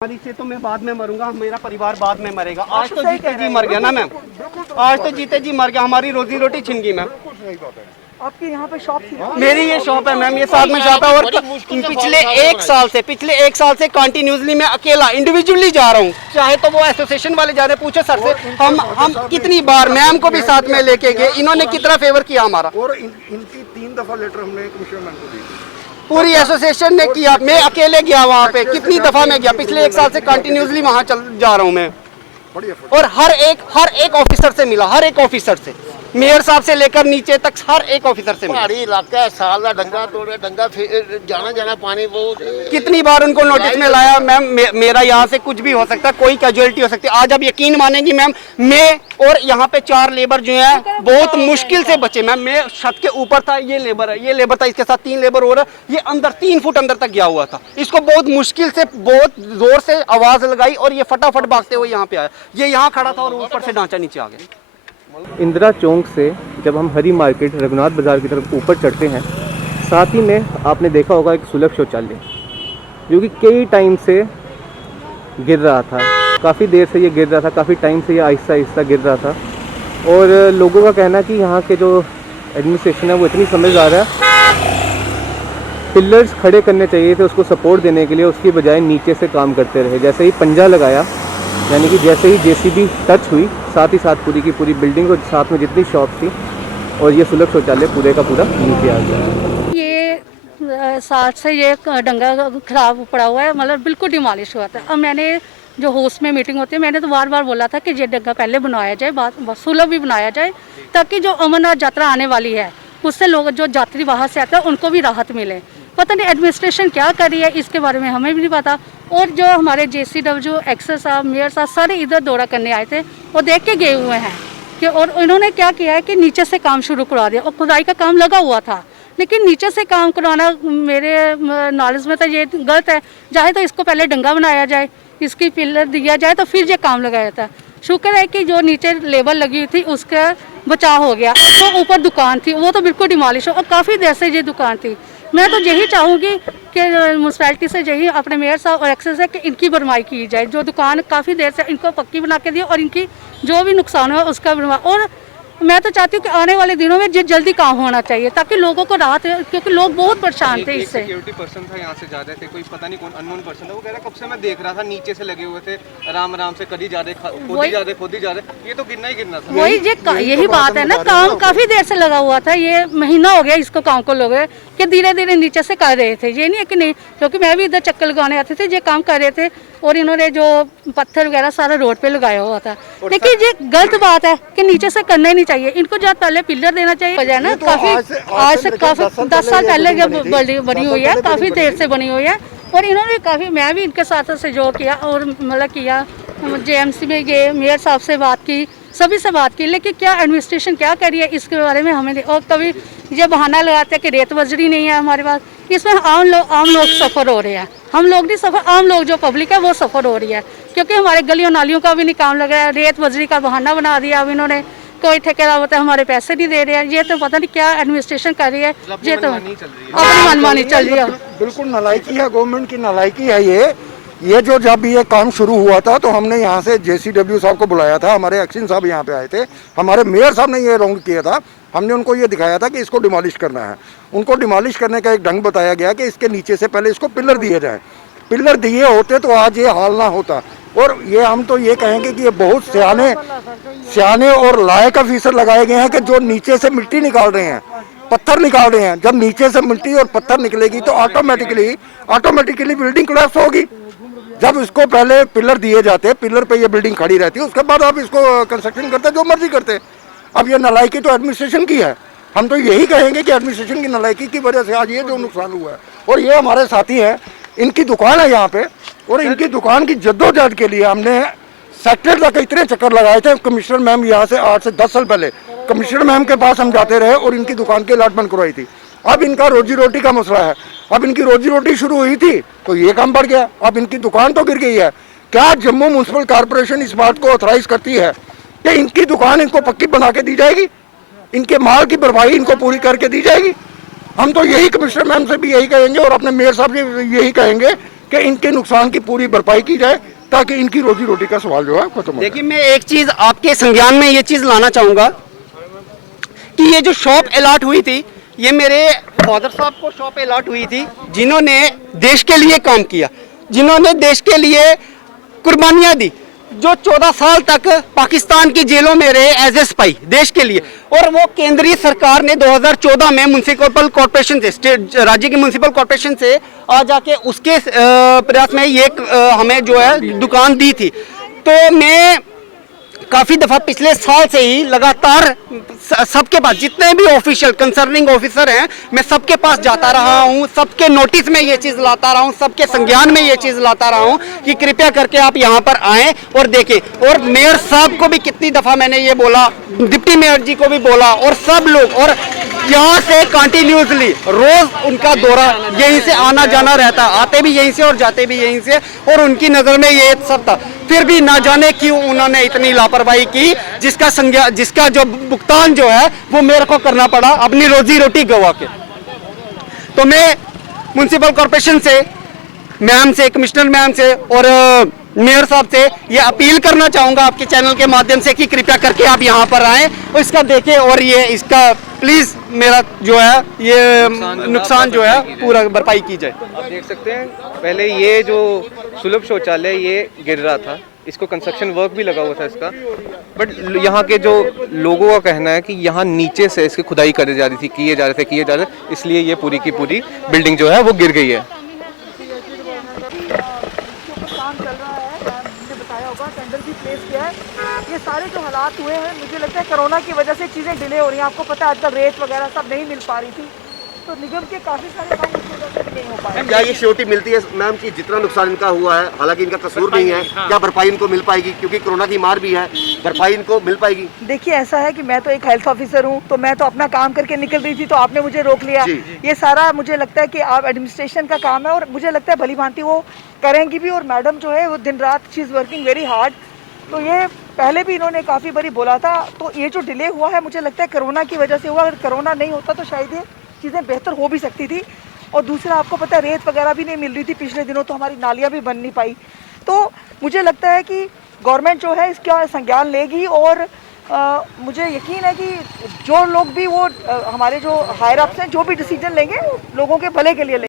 बीमारी से तो मैं बाद में मरूंगा, मेरा परिवार बाद में मरेगा। आज तो जीते जी मर गया ना मैम, आज तो जीते जी मर गया, हमारी रोजी रोटी छिन गई मैम। आपके यहाँ पे शॉप थी? मेरी ये शॉप है मैम, ये साथ में शॉप है। और पिछले एक साल से कंटिन्यूसली मैं अकेला इंडिविजुअली जा रहा हूँ, चाहे तो वो एसोसिएशन वाले जा रहे हैं, पूछो सर से। हम कितनी बार मैम को भी साथ में लेके गए, इन्होंने कितना फेवर किया हमारा। और इनकी 3 दफा लेटर हमने कमिश्नर मैम को दी, पूरी एसोसिएशन ने किया। मैं अकेले गया वहाँ पे, कितनी दफा मैं गया, पिछले एक साल से कंटिन्यूसली वहाँ जा रहा हूँ मैं। और हर एक ऑफिसर से मिला, हर एक ऑफिसर से, मेयर साहब से लेकर नीचे तक हर एक ऑफिसर से मिला। पहाड़ी इलाका है, साल का डंगा तोड़े, डंगा जाना पानी वो कितनी बार उनको नोटिस में लाया मैम, मेरा यहाँ से कुछ भी हो सकता है, कोई कैजुअलिटी हो सकती है। आज आप यकीन मानेंगी मैम, मैं और यहाँ पे 4 लेबर जो है बहुत मुश्किल से बचे मैम। मैं छत के ऊपर था, ये लेबर था, इसके साथ 3 लेबर और ये अंदर 3 फुट अंदर तक गया हुआ था। इसको बहुत मुश्किल से, बहुत जोर से आवाज लगाई और ये फटाफट भागते हुए यहाँ पे आया। ये यहाँ खड़ा था और ऊपर से ढांचा नीचे आ गया। इंदिरा चौक से जब हम हरी मार्केट रघुनाथ बाज़ार की तरफ ऊपर चढ़ते हैं, साथ ही में आपने देखा होगा एक सुलभ शौचालय जो कि कई टाइम से गिर रहा था, काफ़ी देर से ये गिर रहा था, काफ़ी टाइम से ये आहिस्ता आहिस्ता गिर रहा था। और लोगों का कहना है कि यहाँ के जो एडमिनिस्ट्रेशन है वो इतनी समझदार है, पिलर्स खड़े करने चाहिए थे उसको सपोर्ट देने के लिए, उसकी बजाय नीचे से काम करते रहे। जैसे ही पंजा लगाया, यानी कि जैसे ही जेसीबी टच हुई, साथ ही साथ पूरी की पूरी बिल्डिंग और साथ में जितनी शॉप थी और ये सुलभ शौचालय पूरे का पूरा नीचे आ गया। ये साथ से ये डंगा खराब पड़ा हुआ है, मतलब बिल्कुल डिमॉलिश हुआ था। अब मैंने जो होस्ट में मीटिंग होती है, मैंने तो बार बार बोला था कि ये डंगा पहले बनाया जाए, सुलभ भी बनाया जाए, ताकि जो अमरनाथ यात्रा आने वाली है उससे लोग जो यात्री बाहर से आते हैं उनको भी राहत मिले। पता नहीं एडमिनिस्ट्रेशन क्या कर रही है, इसके बारे में हमें भी नहीं पता। और जो हमारे JCW एक्सेस साहब, मेयर साहब सारे इधर दौरा करने आए थे, वो देख के गए हुए हैं कि, और इन्होंने क्या किया है कि नीचे से काम शुरू करवा दिया। और खुदाई का काम लगा हुआ था, लेकिन नीचे से काम करवाना मेरे नॉलेज में तो ये गलत है। चाहे तो इसको पहले डंगा बनाया जाए, इसकी पिलर दिया जाए, तो फिर ये काम लगाया था। शुक्र है कि जो नीचे लेबर लगी हुई थी उसका बचाव हो गया। तो ऊपर दुकान थी, वो तो बिल्कुल डिमॉलिश हो, और काफ़ी देर से ये दुकान थी। मैं तो यही चाहूँगी कि म्यूनसिपैलिटी से यही अपने मेयर साहब और एक्सेस है कि इनकी भरमाई की जाए। जो दुकान काफ़ी देर से इनको पक्की बना के दी, और इनकी जो भी नुकसान हुआ उसका भरमाई। और मैं तो चाहती हूँ कि आने वाले दिनों में जल्दी काम होना चाहिए, ताकि लोगों को राहत, क्योंकि लोग बहुत परेशान थे इससे। सिक्योरिटी पर्सन था यहाँ से जा रहे थे, कोई पता नहीं कौन अननोन पर्सन था, वो कह रहा कब से मैं देख रहा था, नीचे से लगे हुए थे, आराम से कदी जा रहे, खोदी जा रहे, ये तो गिरना ही गिरना था। वही यही बात है ना, काम काफी देर से लगा हुआ था, ये महीना हो गया इसको काम को लोग कि धीरे धीरे नीचे से कर रहे थे। ये नहीं है कि नहीं, क्योंकि मैं भी इधर चक्कर लगाने आते थे, ये काम कर रहे थे, और इन्होंने जो पत्थर वगैरह सारा रोड पे लगाया हुआ था। लेकिन ये गलत बात है कि नीचे से करना ही नहीं चाहिए, इनको जब पहले पिलर देना चाहिए ना। काफी आज से काफी 10 साल पहले जब बनी हुई है, काफी देर से बनी हुई है, और इन्होंने काफी, मैं भी इनके साथ सहयोग किया और मतलब किया। JMC में गए, मेयर साहब से बात की, सभी से बात की, लेकिन क्या एडमिनिस्ट्रेशन क्या करी है इसके बारे में हमें नहीं। और कभी ये बहाना लगाते हैं कि रेत बजरी नहीं है हमारे पास, इसमें आम लोग सफ़र हो रहे हैं। हम लोग नहीं सफ़र, आम लोग जो पब्लिक है वो सफ़र हो रही है, क्योंकि हमारे गलियों नालियों का भी नहीं काम लग रहा है। रेत बजरी का बहाना बना दिया अब इन्होंने, कोई ठेकेदार होता है हमारे पैसे नहीं दे रहे हैं। ये तो पता नहीं क्या एडमिनिस्ट्रेशन कर रही है, ये तो अपनी मनमानी चल रही है। बिल्कुल नालायकी है, गवर्नमेंट की नालायकी है ये जो जब ये काम शुरू हुआ था तो हमने यहाँ से JCW साहब को बुलाया था, हमारे एक्शन साहब यहाँ पे आए थे, हमारे मेयर साहब ने ये रॉन्ग किया था। हमने उनको ये दिखाया था कि इसको डिमॉलिश करना है। उनको डिमॉलिश करने का एक ढंग बताया गया कि इसके नीचे से पहले इसको पिलर दिए जाए। पिलर दिए होते तो आज ये हाल ना होता। और ये हम तो ये कहेंगे कि ये बहुत सियाने और लायक ऑफिसर लगाए गए हैं कि जो नीचे से मिट्टी निकाल रहे हैं, पत्थर निकाल रहे हैं। जब नीचे से मिट्टी और पत्थर निकलेगी तो ऑटोमेटिकली बिल्डिंग कोलैप्स होगी। जब इसको पहले पिलर दिए जाते, पिलर पे ये बिल्डिंग खड़ी रहती है, उसके बाद आप इसको कंस्ट्रक्शन करते जो मर्जी करते। अब ये नालायकी तो एडमिनिस्ट्रेशन की है। हम तो यही कहेंगे कि एडमिनिस्ट्रेशन की नालायकी की वजह से आज ये जो नुकसान हुआ है। और ये हमारे साथी हैं, इनकी दुकान है यहाँ पे, और इनकी दुकान की जद्दोजहद के लिए हमने सेक्टर तक इतने चक्कर लगाए थे। कमिश्नर मैम यहाँ से 8 से 10 साल पहले कमिश्नर मैम के पास हम जाते रहे और इनकी दुकान की अलॉटमेंट करवाई थी। अब इनका रोजी रोटी का मसला है। अब इनकी रोजी रोटी शुरू हुई थी तो ये काम बढ़ गया, अब इनकी दुकान तो गिर गई है। क्या जम्मू म्यूनसिपल कॉर्पोरेशन इस बात को ऑथराइज करती है कि इनकी दुकान इनको पक्की बना के दी जाएगी, इनके माल की भरपाई इनको पूरी करके दी जाएगी? हम तो यही कमिश्नर मैम से भी यही कहेंगे और अपने मेयर साहब से यही कहेंगे कि इनके नुकसान की पूरी भरपाई की जाए ताकि इनकी रोजी रोटी का सवाल जो है खत्म हो जाए। देखिए मैं एक चीज आपके संज्ञान में ये चीज लाना चाहूंगा कि ये जो शॉप अलॉट हुई थी, ये मेरे फादर साहब को शॉप अलॉट हुई थी जिन्होंने देश के लिए काम किया, जिन्होंने देश के लिए कुर्बानियां दी, जो 14 साल तक पाकिस्तान की जेलों में रहे एज ए स्पाई देश के लिए। और वो केंद्रीय सरकार ने 2014 में म्युनिसिपल कॉर्पोरेशन से, स्टेट राज्य की म्युनिसिपल कॉर्पोरेशन से आ जाके उसके प्रयास में ये हमें जो है दुकान दी थी। तो मैं काफ़ी दफ़ा पिछले साल से ही लगातार सबके पास, जितने भी ऑफिशियल कंसर्निंग ऑफिसर हैं, मैं सबके पास जाता रहा हूं, सबके नोटिस में ये चीज़ लाता रहा हूं, सबके संज्ञान में ये चीज़ लाता रहा हूं कि कृपया करके आप यहां पर आएं और देखें। और मेयर साहब को भी कितनी दफ़ा मैंने ये बोला, डिप्टी मेयर जी को भी बोला, और सब लोग, और यहाँ से कंटिन्यूसली रोज उनका दौरा यहीं से आना जाना रहता, आते भी यहीं से और जाते भी यहीं से, और उनकी नज़र में ये सब था। फिर भी ना जाने क्यों उन्होंने इतनी लापरवाही की, जिसका जो भुगतान जो है वो मेरे को करना पड़ा अपनी रोजी रोटी गवा के। तो मैं म्युनिसिपल कॉर्पोरेशन से, मैम से, कमिश्नर मैम से और मेयर साहब से ये अपील करना चाहूँगा आपके चैनल के माध्यम से कि कृपया करके आप यहाँ पर आएँ और इसका देखें, और ये इसका प्लीज़ मेरा जो है ये नुकसान जो है पूरा भरपाई की जाए। आप देख सकते हैं पहले ये जो सुलभ शौचालय ये गिर रहा था, इसको कंस्ट्रक्शन वर्क भी लगा हुआ था इसका, बट यहाँ के जो लोगों का कहना है कि यहाँ नीचे से इसकी खुदाई करी जा रही थी, किए जा रहे, इसलिए ये पूरी की पूरी बिल्डिंग जो है वो गिर गई है। काम चल रहा है, हमने बताया होगा, टेंडर भी प्लेस किया है। ये सारे जो हालात हुए हैं, मुझे लगता है कोरोना की वजह से चीज़ें डिले हो रही हैं। आपको पता है आजकल रेट वगैरह सब नहीं मिल पा रही थी, तो निगम के काफ़ी सारे काम उस वजह से भी नहीं हो पाए। क्या ये श्योरिटी मिलती है मैम कि जितना नुकसान इनका हुआ है, हालांकि इनका कसूर नहीं है, क्या भरपाई इनको मिल पाएगी? क्योंकि कोरोना की मार भी है, भरपाई इनको मिल पाएगी? देखिए ऐसा है कि मैं तो एक हेल्थ ऑफिसर हूँ, तो मैं तो अपना काम करके निकल रही थी, तो आपने मुझे रोक लिया। ये सारा मुझे लगता है कि आप एडमिनिस्ट्रेशन का काम है, और मुझे लगता है भली भांति वो करेंगी भी। और मैडम जो है वो दिन रात she is working very hard. तो ये पहले भी इन्होंने काफ़ी बारी बोला था। तो ये जो डिले हुआ है मुझे लगता है कोरोना की वजह से हुआ। अगर कोरोना नहीं होता तो शायद ये चीज़ें बेहतर हो भी सकती थी। और दूसरा आपको पता है रेत वगैरह भी नहीं मिल रही थी पिछले दिनों, तो हमारी नालियाँ भी बन नहीं पाई। तो मुझे लगता है कि गवर्नमेंट जो है इसका संज्ञान लेगी, और मुझे यकीन है कि जो लोग भी वो हमारे जो हायर अप्स हैं जो भी डिसीजन लेंगे लोगों के भले के लिए लेंगे।